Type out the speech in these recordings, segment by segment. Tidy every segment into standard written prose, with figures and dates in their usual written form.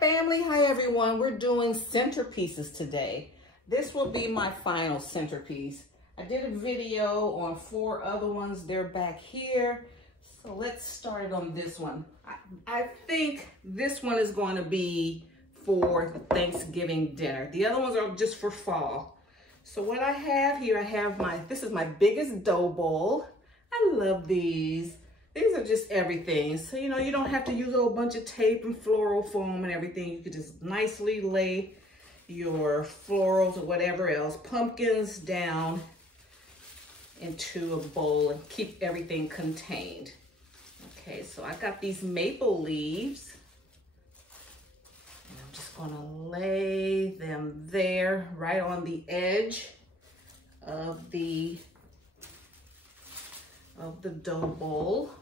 family, hi everyone. We're doing centerpieces today. This will be my final centerpiece. I did a video on 4 other ones. They're back here. So let's start on this one. I think this one is going to be for the Thanksgiving dinner. The other ones are just for fall. So what I have here, this is my biggest dough bowl. I love these. These are just everything. So, you know, you don't have to use a whole bunch of tape and floral foam and everything. You could just nicely lay your florals or whatever else, pumpkins down into a bowl and keep everything contained. Okay, so I got these maple leaves. And I'm just gonna lay them there right on the edge of the dough bowl.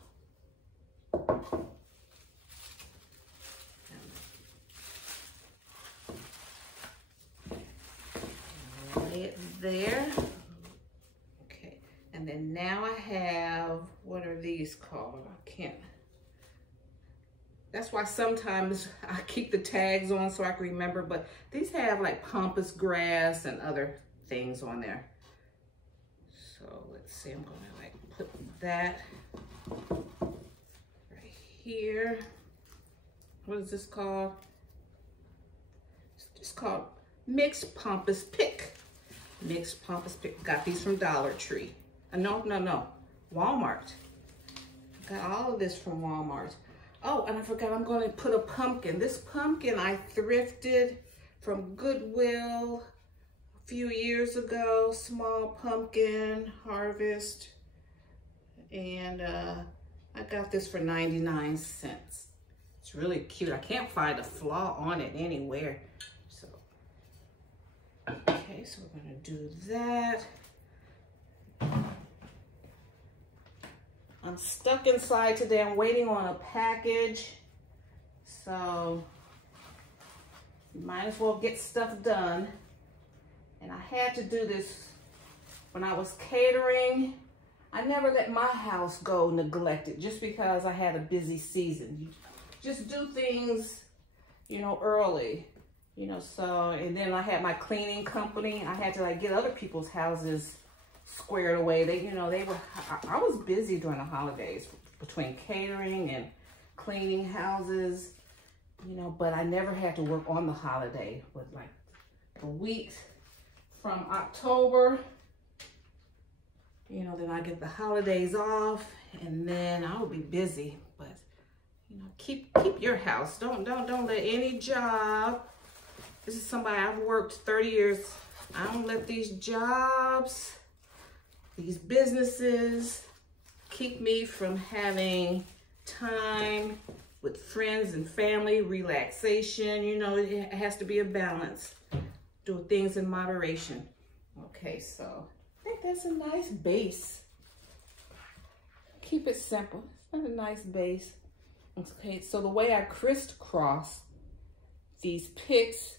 Lay it there. Okay, and then now I have, what are these called? I can't. That's why sometimes I keep the tags on so I can remember, but these have like pampas grass and other things on there. So let's see, I'm gonna like put that right here. What is this called? It's called mixed pampas pick. Mixed pampas pick. Got these from Dollar Tree. No, Walmart. Got all of this from Walmart. Oh, and I forgot, I'm going to put a pumpkin. This pumpkin I thrifted from Goodwill a few years ago. Small pumpkin harvest. And I got this for 99 cents. It's really cute. I can't find a flaw on it anywhere. So, okay, so we're going to do that. I'm stuck inside today. I'm waiting on a package. So, might as well get stuff done. And I had to do this when I was catering. I never let my house go neglected just because I had a busy season. You just do things, you know, early, you know, so, and then I had my cleaning company. I had to like get other people's houses squared away. I was busy during the holidays between catering and cleaning houses, you know, but I never had to work on the holiday. But like the weeks from October, you know, then I get the holidays off and then I will be busy. But, you know, keep your house. Don't let any job. This is somebody I've worked 30 years. I don't let these jobs, these businesses keep me from having time with friends and family, relaxation. You know, it has to be a balance. Do things in moderation. Okay, so I think that's a nice base. Keep it simple. It's not a nice base. Okay, so the way I crisscross these picks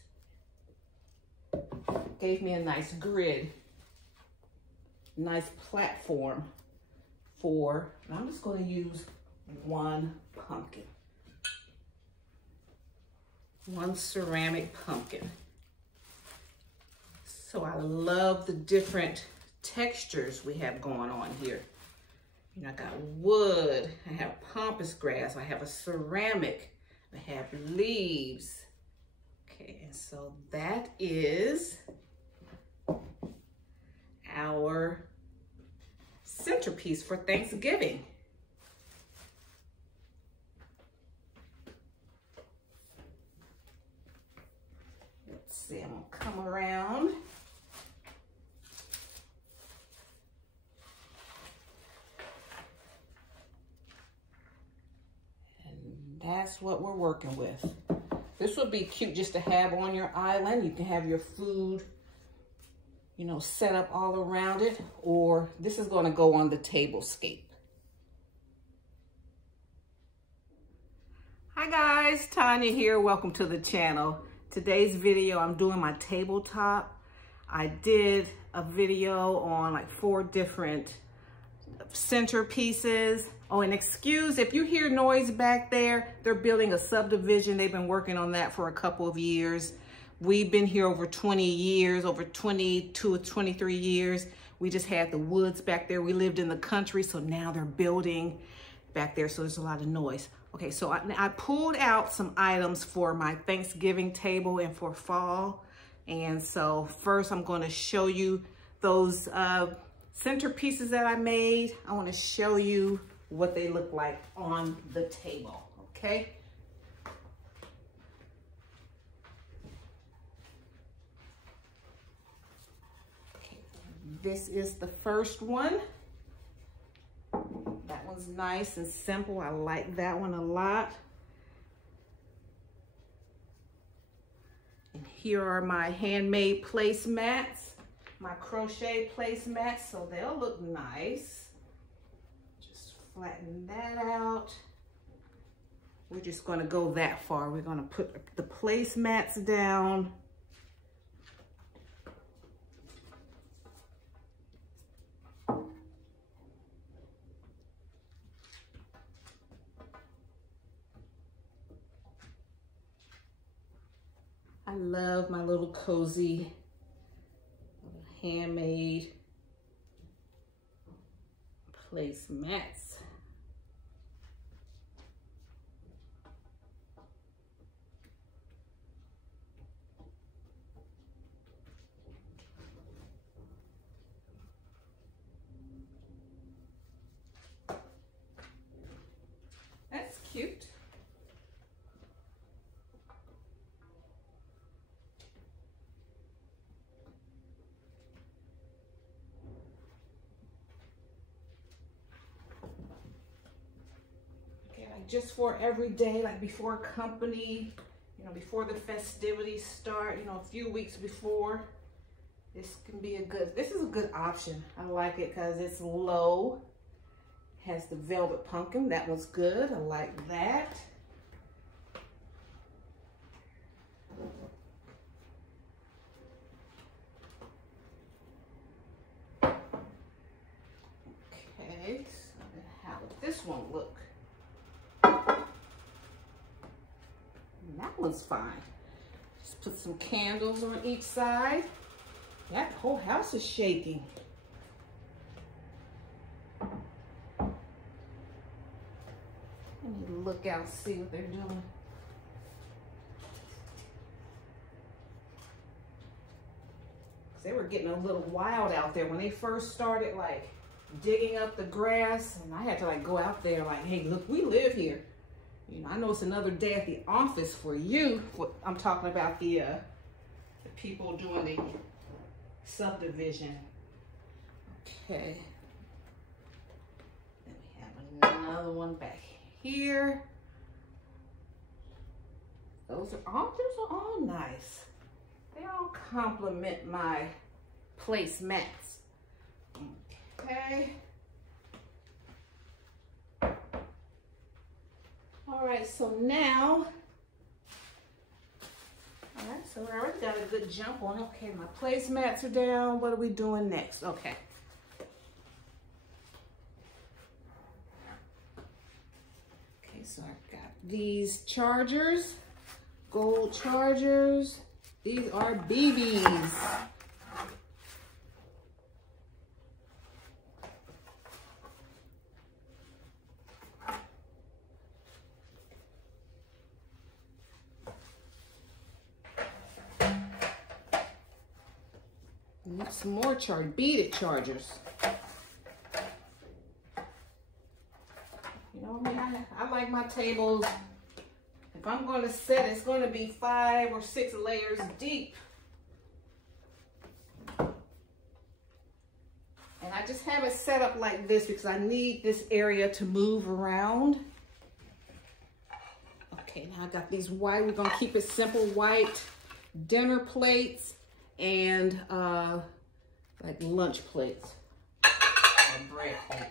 gave me a nice grid, nice platform for, and I'm just going to use one pumpkin, one ceramic pumpkin. So I love the different textures we have going on here. You know, I got wood, I have pampas grass, I have a ceramic, I have leaves. Okay, and so that is our centerpiece for Thanksgiving. Let's see, I'm gonna come around. And that's what we're working with. This would be cute just to have on your island. You can have your food, you know, set up all around it, or this is going to go on the tablescape. Hi guys, Tanya here. Welcome to the channel. Today's video, I'm doing my tabletop. I did a video on like 4 different centerpieces. Oh, and excuse if you hear noise back there, they're building a subdivision. They've been working on that for a couple of years. We've been here over 20 years, over 22 or 23 years. We just had the woods back there. We lived in the country, so now they're building back there, so there's a lot of noise. Okay, so I pulled out some items for my Thanksgiving table and for fall. And so first I'm going to show you those centerpieces that I made. I want to show you what they look like on the table, okay? This is the first one. That one's nice and simple. I like that one a lot. And here are my handmade placemats, my crochet placemats, so they'll look nice. Just flatten that out. We're just going to go that far. We're going to put the placemats down. I love my little cozy, handmade placemats. That's cute. Just for every day, like before company, you know, before the festivities start, you know, a few weeks before, this is a good option. I like it because it's low, has the velvet pumpkin, that was good, I like that. Okay, so how would this one look? That one's fine. Just put some candles on each side. That whole house is shaking. Let me look out, see what they're doing. They were getting a little wild out there when they first started like digging up the grass, and I had to like go out there like, hey, look, we live here. You know, I know it's another day at the office for you. I'm talking about the people doing the subdivision. Okay. Then we have another one back here. Those are all nice. They all complement my placemats. Okay. All right, so now, all right, so we already got a good jump on. Okay, my placemats are down. What are we doing next? Okay. Okay, so I've got these chargers, gold chargers. These are BBs. Need some more beaded chargers. You know, I mean, I like my tables. If I'm going to set, it's going to be 5 or 6 layers deep. And I just have it set up like this because I need this area to move around. Okay, now I got these white, we're going to keep it simple, white dinner plates and like lunch plates or bread plate.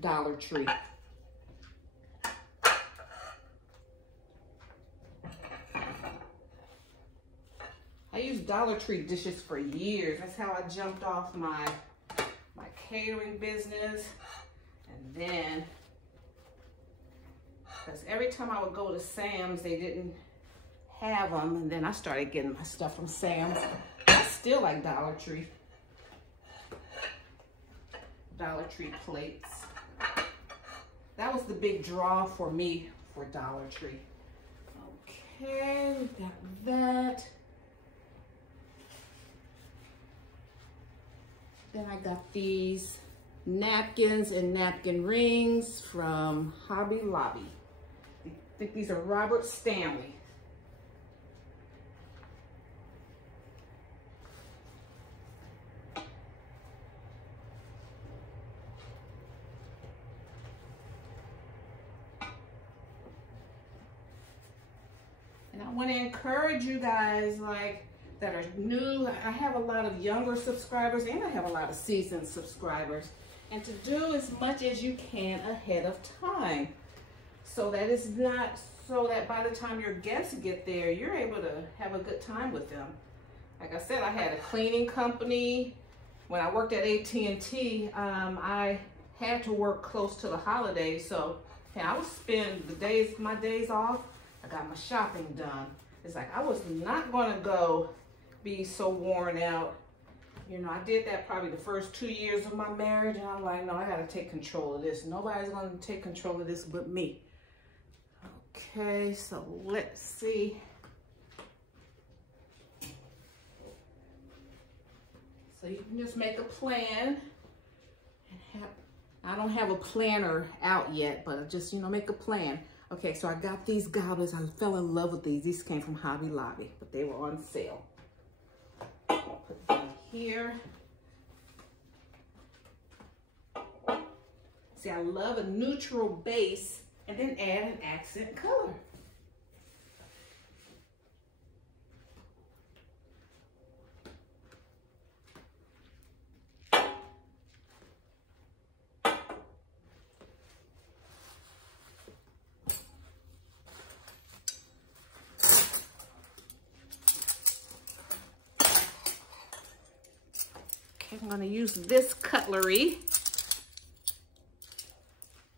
Dollar Tree. Dollar Tree dishes for years. That's how I jumped off my catering business. And then, because every time I would go to Sam's, they didn't have them. And then I started getting my stuff from Sam's. I still like Dollar Tree. Dollar Tree plates. That was the big draw for me for Dollar Tree. Okay, we got that. Then I got these napkins and napkin rings from Hobby Lobby. I think these are Robert Stanley. And I want to encourage you guys that are new. I have a lot of younger subscribers and I have a lot of seasoned subscribers. And to do as much as you can ahead of time. So that it's not, so that by the time your guests get there, you're able to have a good time with them. Like I said, I had a cleaning company. When I worked at AT&T, I had to work close to the holidays. So I would spend my days off. I got my shopping done. It's like I was not going to go be so worn out. You know, I did that probably the first 2 years of my marriage, and I'm like, no, I got to take control of this. Nobody's going to take control of this but me. Okay, so let's see. So you can just make a plan. And I don't have a planner out yet, but just, make a plan. Okay, so I got these goblets. I fell in love with these. These came from Hobby Lobby, but they were on sale. I'll put them here. See, I love a neutral base and then add an accent color. I'm going to use this cutlery.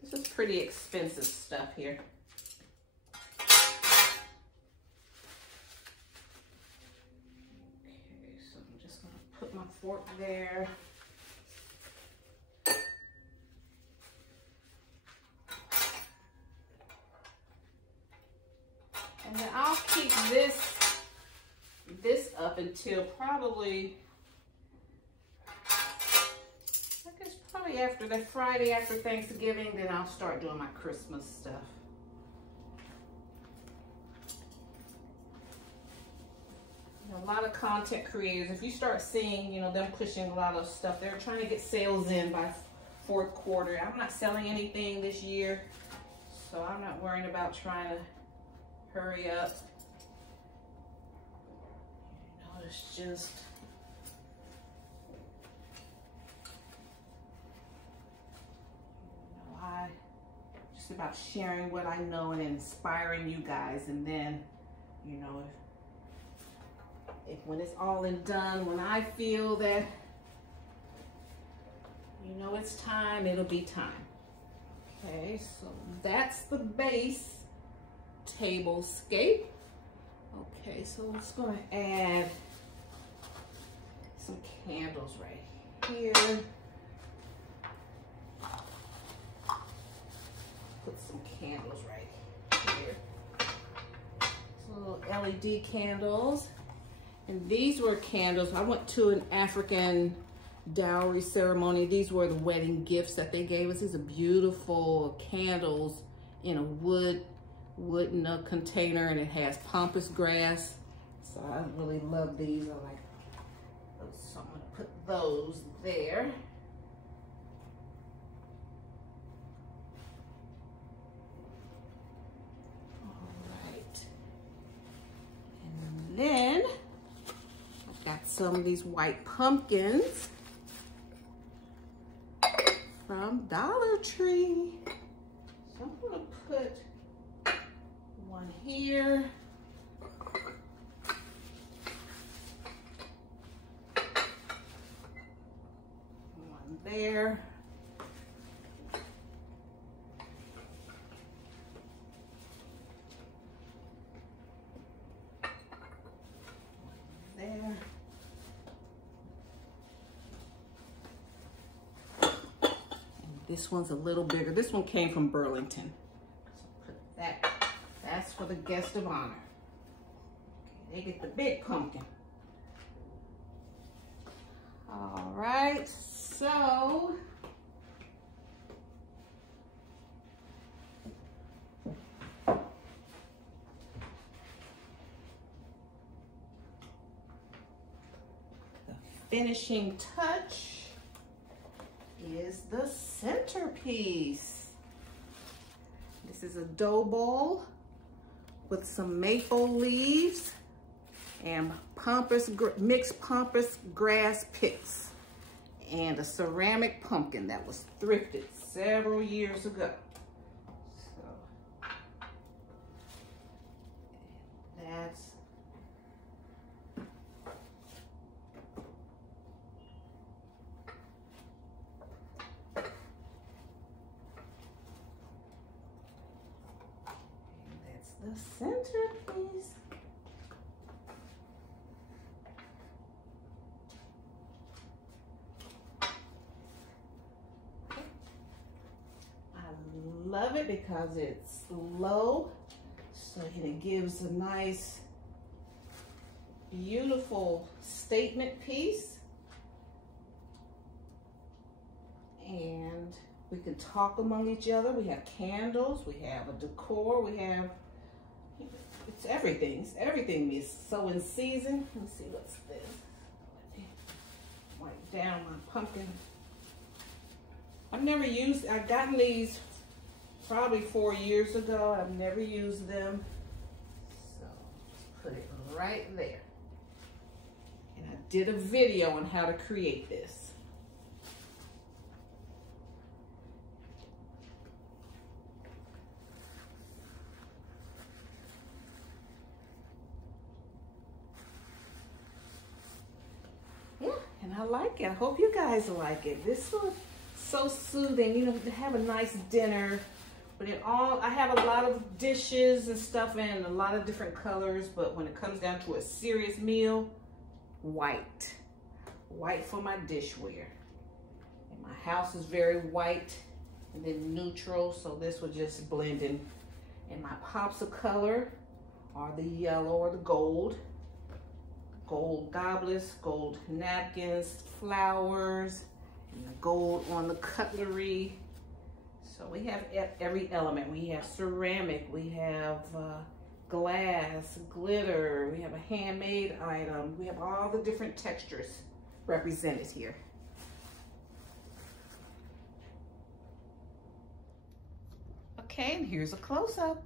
This is pretty expensive stuff here. Okay, so I'm just going to put my fork there. And then I'll keep this up until probably after that Friday after Thanksgiving, then I'll start doing my Christmas stuff. A lot of content creators, if you start seeing, them pushing a lot of stuff, they're trying to get sales in by fourth quarter. I'm not selling anything this year, so I'm not worrying about trying to hurry up. It's just about sharing what I know and inspiring you guys. And then, if when it's all and done, when I feel that, it's time, it'll be time. Okay, so that's the base tablescape. Okay, so I'm just going to add some candles right here. Put some candles right here. Some little LED candles. And these were candles. I went to an African dowry ceremony. These were the wedding gifts that they gave us. These are beautiful candles in a wooden container, and it has pampas grass. So I really love these. I like those. So I'm gonna put those there. Then I've got some of these white pumpkins from Dollar Tree. So I'm going to put one here. there. There. This one's a little bigger. This one came from Burlington. So put that, that's for the guest of honor. Okay, they get the big pumpkin. All right, so the finishing touch is the centerpiece. This is a dough bowl with some maple leaves and mixed pampas grass pits and a ceramic pumpkin that was thrifted several years ago. So that's the centerpiece. I love it because it's low, so it gives a nice, beautiful statement piece. And we can talk among each other. We have candles, we have a decor, we have it's everything. It's everything is so in season. Let me see what's this. Let me wipe down my pumpkin. I've gotten these probably 4 years ago. I've never used them. So just put it right there. And I did a video on how to create this. And I like it. I hope you guys like it. This was so soothing, you know, to have a nice dinner. But I have a lot of dishes and stuff in a lot of different colors, but when it comes down to a serious meal, white. White for my dishware. And my house is very white and then neutral, so this would just blend in. And my pops of color are the yellow or the gold. Gold goblets, gold napkins, flowers, and the gold on the cutlery. So we have every element. We have ceramic, we have glass, glitter, we have a handmade item. We have all the different textures represented here. Okay, and here's a close-up.